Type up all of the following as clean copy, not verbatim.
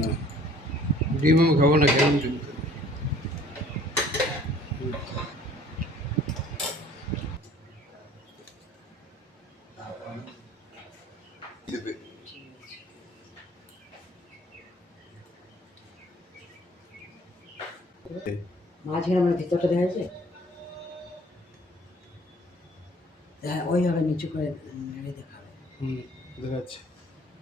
না, ডিম আমি খাবো না, কেন ডিম খাবো? মাঝখানে মানে ভিতরটা দেখা যাচ্ছে। হ্যাঁ, ওইভাবে নিচু করে নেড়ে দেখাবে। দেখাচ্ছে।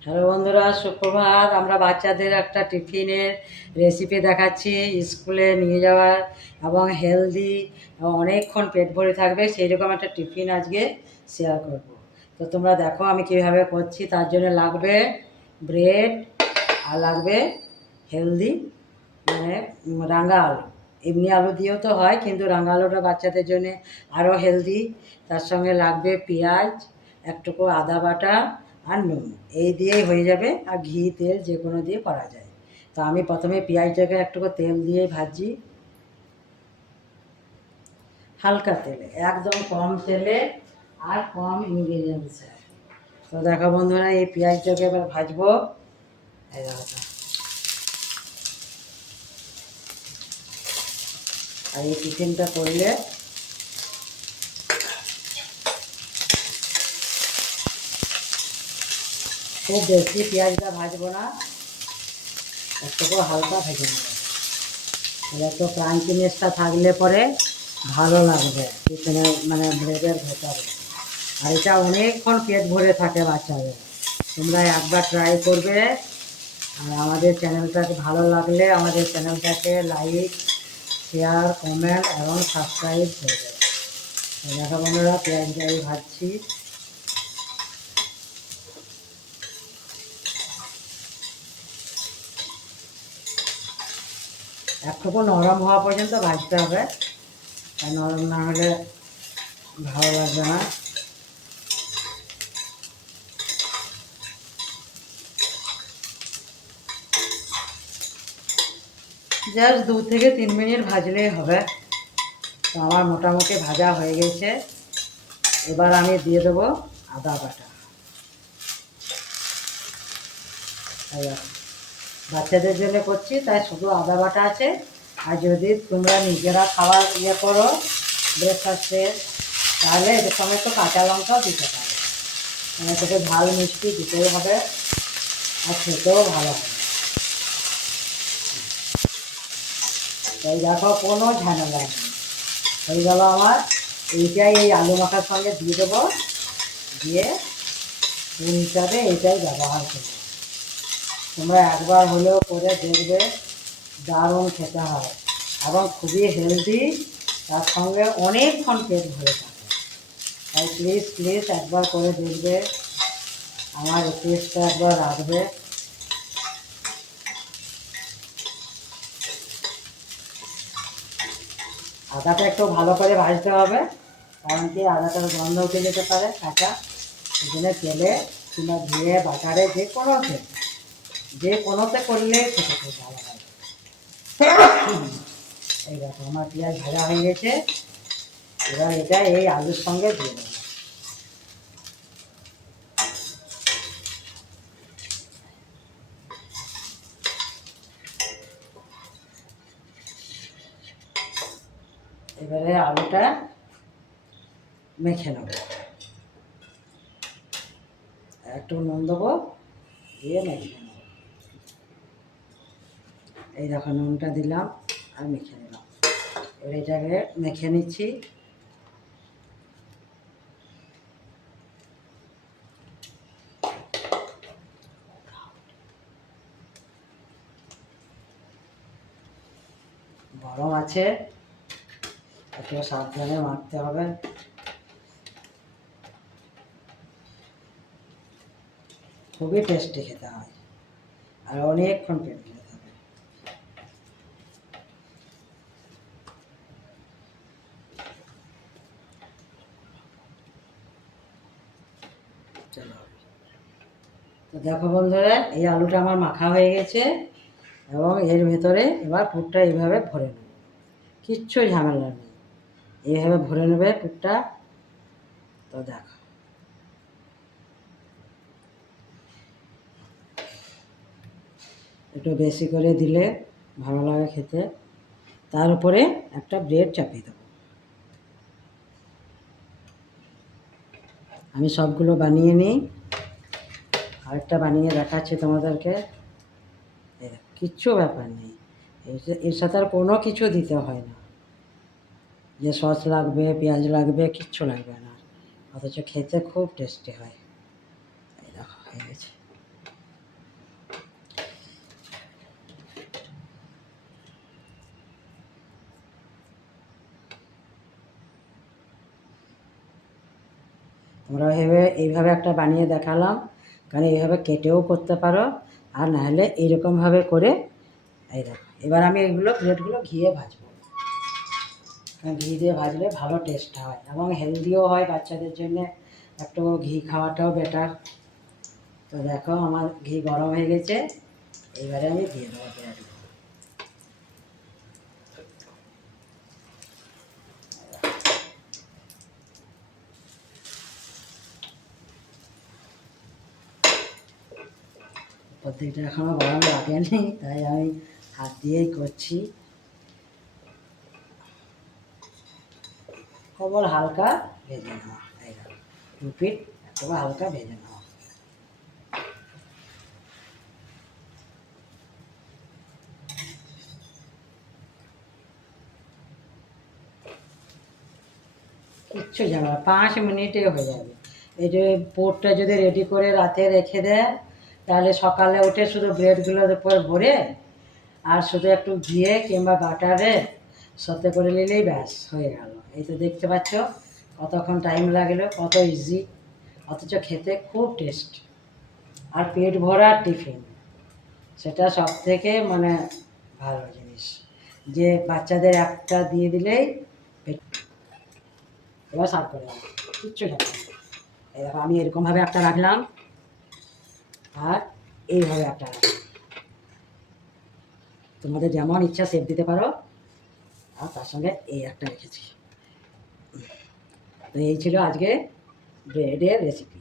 হ্যালো বন্ধুরা, সুপ্রভাত। আমরা বাচ্চাদের একটা টিফিনের রেসিপি দেখাচ্ছি, স্কুলে নিয়ে যাওয়ার এবং হেলদি এবং অনেকক্ষণ পেট ভরে থাকবে সেই রকম একটা টিফিন আজকে শেয়ার করব। তো তোমরা দেখো আমি কীভাবে করছি। তার জন্য লাগবে ব্রেড আর লাগবে হেলদি মানে রাঙা আলু। এমনি আলু দিয়েও তো হয়, কিন্তু রাঙা আলুটা বাচ্চাদের জন্য আরও হেলদি। তার সঙ্গে লাগবে পেঁয়াজ, একটুকু আদা বাটা আর নুন, এই দিয়েই হয়ে যাবে। আর ঘি তেল যে কোনো দিয়ে করা যায়। তো আমি প্রথমে পেঁয়াজটাকে একটুকু তেল দিয়ে ভাজি, হালকা তেলে, একদম কম তেলে আর কম ইনগ্রিডিয়েন্টসে। তো দেখো বন্ধুরা, এই পেঁয়াজটাকে এবার ভাজবো। এই দেখো, আর এই টিফিনটা করলে খুব বেশি পেঁয়াজটা ভাজবো না, একটু হালকা ভেজে নেবো। তাহলে একটু ক্রাঞ্চিনেসটা থাকলে পরে ভালো লাগবে টিফিনের মানে ব্রেডের ভেতরে। আর এটা অনেকক্ষণ পেট ভরে থাকে বাচ্চাদের। তোমরা একবার ট্রাই করবে। আর আমাদের চ্যানেলটাকে ভালো লাগলে আমাদের চ্যানেলটাকে লাইক, শেয়ার, কমেন্ট এবং সাবস্ক্রাইব করে দেবে। দেখো বন্ধুরা, পেঁয়াজটা আমি ভাজছি। একটু নরম হওয়া পর্যন্ত ভাজতে হবে, আর নরম না হলে ভালো লাগবে না। জাস্ট 2 থেকে 3 মিনিট ভাজলেই হবে। তো আমার মোটামুটি ভাজা হয়ে গেছে। এবার আমি দিয়ে দেবো আদা বাটা। বাচ্চাদের জন্য করছি তাই শুধু আদা বাটা আছে। আর যদি তোমরা নিজেরা খাবার করো ব্রেকফাস্টে, তাহলে এর সঙ্গে একটু কাঁচা লঙ্কাও দিতে পারো। মানে তোকে ঝাল মিষ্টি দিতেই হবে, আর খেতেও ভালো হবে। তাই দেখো, কোনো ঝামেলা নেই। হয়ে গেল আমার। এইটাই এই আলু মাখার সঙ্গে দিয়ে দেবো, দিয়ে ফুল হিসাবে এইটাই ব্যবহার করবো। তোমরা একবার হলেও করে দেখবে, দারুণ খেতে হয় এবং খুবই হেলদি। তার সঙ্গে অনেকক্ষণ পেট ভরে থাকে। তাই প্লিজ প্লিজ একবার করে দেখবে, আমার রিকোয়েস্টটা একবার রাখবে। আদাটা একটু ভালো করে ভাজতে হবে, কারণ কি আদাটার গন্ধ উঠে যেতে পারে কাঁচা। এই জন্য তেলে কিংবা ঘিয়ে বাটারে যে কোনোতে করলে খেতে খুব ভালো হয়। এই দেখো, আমার পেঁয়াজ ভাজা হয়ে গেছে। এবার এটা এই আলুর সঙ্গে দিয়ে দেবো। এবারে আলুটা মেখে নেব, একটু নুন দেবো, দিয়ে মেখে নেব। এই দেখো, নুনটা দিলাম আর মেখে নিলাম। এবার এটাকে মেখে নিচ্ছি। গরম আছে, একটু সাবধানে মাখতে হবে। খুবই টেস্টি খেতে হয়, আর অনেকক্ষণ পেট ভরে থাকে। চলো, তো দেখো বন্ধুরা, এই আলুটা আমার মাখা হয়ে গেছে এবং এর ভেতরে এবার পুরটা এইভাবে ভরে নেব। কিচ্ছু ঝামেলা নেই, এইভাবে ভরে নেবে পুরটা। তো দেখো, একটু বেশি করে দিলে ভালো লাগে খেতে। তার উপরে একটা ব্রেড চাপিয়ে দেবো। আমি সবগুলো বানিয়ে নিই, আরেকটা বানিয়ে দেখাচ্ছি তোমাদেরকে। কিচ্ছু ব্যাপার নেই, এর সাথে আর কোনো কিছু দিতে হয় না, যে সস লাগবে, পেঁয়াজ লাগবে, কিচ্ছু লাগবে না, অথচ খেতে খুব টেস্টি হয়। এই দেখো হয়ে গেছে। তোমরা এইভাবে একটা বানিয়ে দেখালাম, কারণ এইভাবে কেটেও করতে পারো, আর নাহলে এইরকমভাবে করে। এই দেখো, এবার আমি এইগুলো প্লেটগুলো ঘিয়ে ভাজবো, কারণ ঘি দিয়ে ভাজলে ভালো টেস্ট হয় এবং হেলদিও হয় বাচ্চাদের জন্যে, একটু ঘি খাওয়াটাও বেটার। তো দেখো আমার ঘি গরম হয়ে গেছে, এইবারে আমি দিয়ে দেবো প্লেটগুলো। প্রত্যেকটা এখনও গরম লাগেনি, তাই আমি হাত দিয়েই করছি। কেবল হালকা ভেজে নেওয়া, এই দেখো 2 পিঠ একেবারে হালকা ভেজে নেওয়া। কিচ্ছু যাবে না, 5 মিনিটে হয়ে যাবে। এই যে পোরটা যদি রেডি করে রাতে রেখে দেয়, তাহলে সকালে উঠে শুধু ব্রেডগুলোর উপর ভরে আর শুধু একটু ঘিয়ে কিংবা বাটারে সাথে করে নিলেই ব্যাস হয়ে গেল। এই তো দেখতে পাচ্ছ কতক্ষণ টাইম লাগলো, কত ইজি, অথচ খেতে খুব টেস্ট। আর পেট ভরা টিফিন, সেটা সব থেকে মানে ভালো জিনিস, যে বাচ্চাদের একটা দিয়ে দিলেই পেট। এবার সার্ভ করে দেবো, কিচ্ছু যাবে না। এই দেখো আমি এরকমভাবে একটা রাখলাম, আর এইভাবে একটা রাখলাম, তোমাদের যেমন ইচ্ছা শেপ দিতে পারো। আর তার সঙ্গে এই একটা রেখেছি। তো এই ছিল আজকে ব্রেডের রেসিপি।